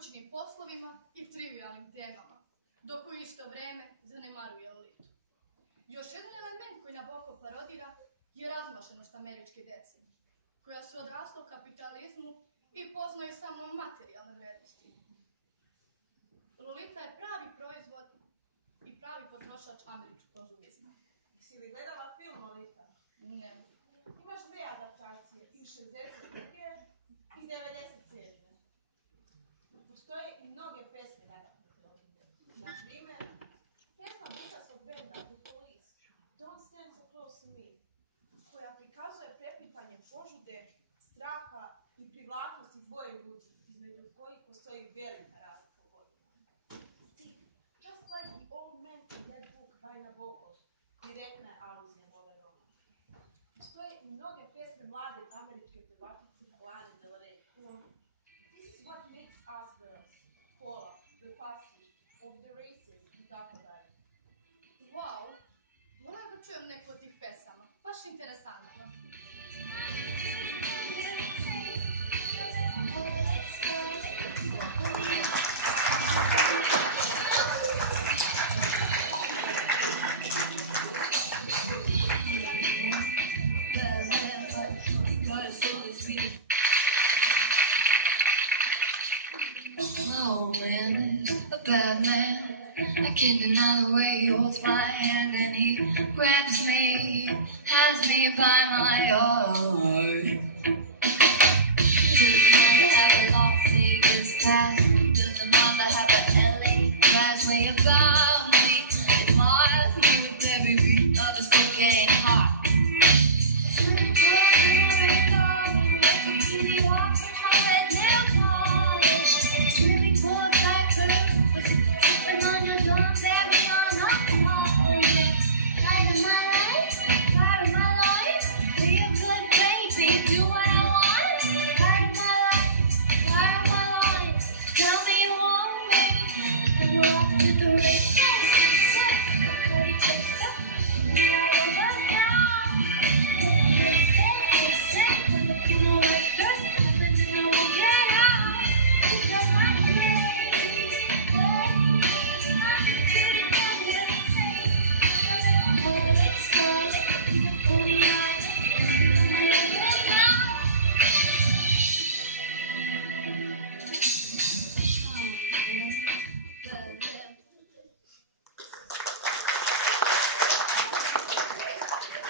kućnim poslovima i trivialnim temama, dok u isto vreme zanemaruje Lolitu. Još jedan element koji Nabokov parodira je razmašenost američke dece, koja su odrasla u kapitalizmu i poznaju samo materijalne vrednosti. Lolita je pravi proizvod i pravi potrošač američkog konzumizma. Si li gledala film Lolita? Ne. Imaš dve adaptacije, iz 62. i 97. Postoje i mnoge pesme nadahnuti ovim delom. Na primjer, pesma Beatlesovog benda The Police, Don't Stand So Close To Me, koja prikazuje preplitanje požude, straha i privlačnosti dvoje ljudi, između kojih postoji velika razlika u godinama. Just like the old man in that book by Nabokov, direktna je aluzija na ovaj roman. Postoje i mnoge pesme mlade američke pevačice Lane Del Rey. This is what makes us girls, Paula, The Passage, Of the Races i tako dalje. Wow, moram da čujem neku od tih pesama. Baš interesantno. Oh man, a bad man. I can't deny the way he holds my hand and he grabs me, has me by my arm.